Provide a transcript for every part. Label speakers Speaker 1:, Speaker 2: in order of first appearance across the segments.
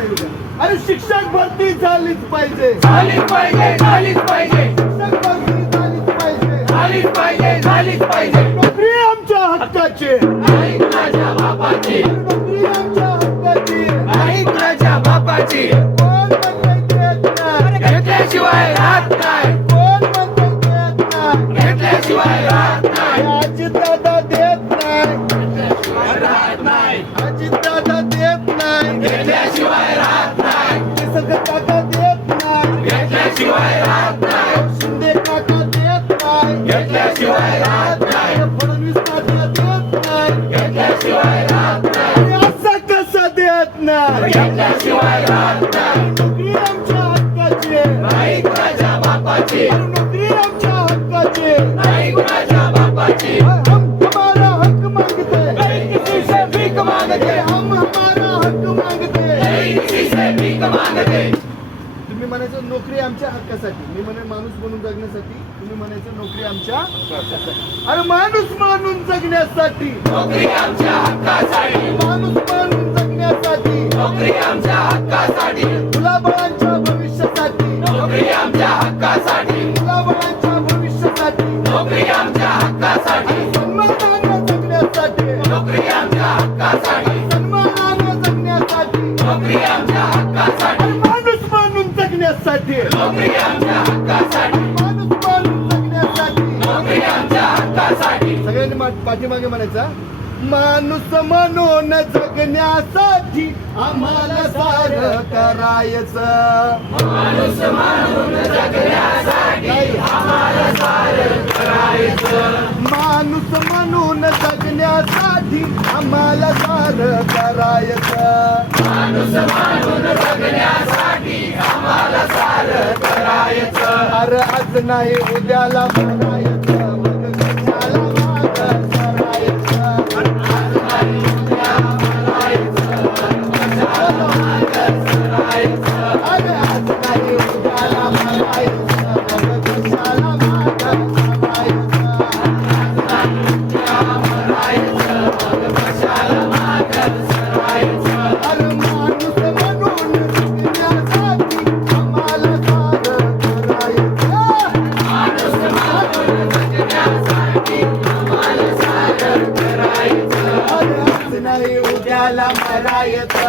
Speaker 1: अरे शिक्षक भरती झालीच पाहिजे.
Speaker 2: झालीच पाहिजे झालीच पाहिजे.
Speaker 1: शिक्षक भरती झालीच पाहिजे.
Speaker 2: झालीच पाहिजे झालीच पाहिजे.
Speaker 1: नोकरी आमच्या हक्काची.
Speaker 2: नाही कुणाच्या बापाची.
Speaker 1: नोकरी आमच्या हक्काची.
Speaker 2: नाही कुणाच्या बापाची.
Speaker 1: कोण म्हणतंय देत नाही.
Speaker 2: घेतल्याशिवाय राहत नाही. घेतल्याशिवाय राहत नाही
Speaker 1: शिंदे काका देत नाही
Speaker 2: घेतल्याशिवाय राहत नाही
Speaker 1: फडणवीस काका देत नाही
Speaker 2: घेतल्याशिवाय राहत नाही
Speaker 1: असं कसं देत नाही
Speaker 2: घेतल्याशिवाय राहत नाही
Speaker 1: नोकरी आमच्या हक्काची
Speaker 2: नाही कुणाच्या बापाची
Speaker 1: नोकरी आमच्या हक्काची
Speaker 2: नाही कुणाच्या बापाची
Speaker 1: हम हमारा हक मांगते
Speaker 2: किसी से भीख मांगते
Speaker 1: हम हमारा हक मांगते
Speaker 2: किसी से भीख मांगते
Speaker 1: तुम्ही म्हणायचं नोकरी आमच्या हक्कासाठी. मी म्हणे माणूस बनून जगण्यासाठी तुम्ही म्हणायचं नोकरी आमच्या हक्कासाठी. अरे माणूस म्हणून जगण्यासाठी.
Speaker 2: नोकरी आमच्या हक्कासाठी.
Speaker 1: माणूस म्हणून जगण्यासाठी.
Speaker 2: नोकरी आमच्या हक्कासाठी.
Speaker 1: मुलाबाळांच्या भविष्यासाठी.
Speaker 2: नोकरी आमच्या हक्कासाठी.
Speaker 1: मुलाबाळांच्या भविष्यासाठी.
Speaker 2: नोकरी आमच्या हक्कासाठी.
Speaker 1: सन्मानानं जगण्यासाठी.
Speaker 2: नोकरी आमच्या हक्कासाठी.
Speaker 1: जगण्यासाठी
Speaker 2: नोकरी आमच्या हक्कासाठी
Speaker 1: माणूस जगण्यासाठी
Speaker 2: नोकरी आमच्या हक्कासाठी
Speaker 1: सगळ्यांनी मा- पाठीमागे म्हणायचा माणूस म्हणून जगण्यासाठी आम्हाला सार करायचं.
Speaker 2: माणूस म्हणून जगण्यासाठी आम्हाला सार करायचं.
Speaker 1: माणूस म्हणून जगण्यासाठी आम्हाला सारं करायचं.
Speaker 2: माणूस म्हणून जगण्यासाठी आम्हाला सारं करायचं.
Speaker 1: अरे आज नाही उद्याला करायचं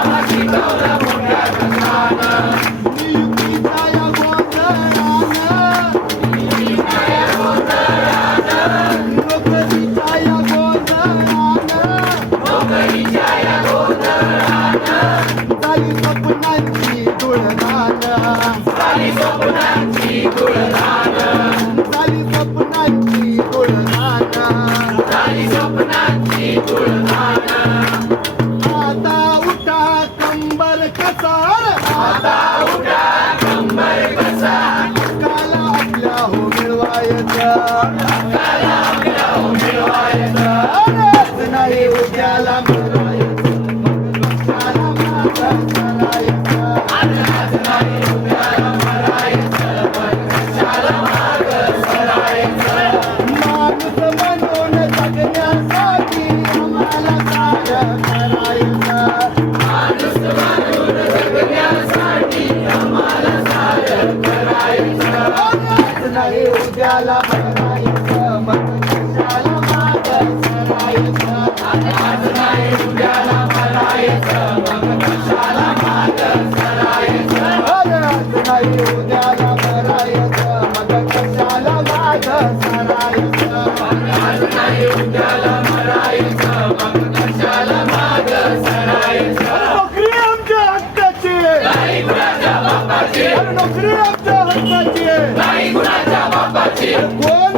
Speaker 1: कशानं नियुक्तीच्या मिळवायचं अरे आज नाही उद्याला मिळवायचं आज नाही उद्याला बनायचं मग कशाला मागं करायचं अरे आज नाही उद्याला बनायचं मग कशाला मागं करायचं अरे नोकरी आमच्या हक्काची आहे. अरे नोकरी आमच्या हक्काची आहे.
Speaker 2: नाही कुणाच्या बापाची
Speaker 1: कोण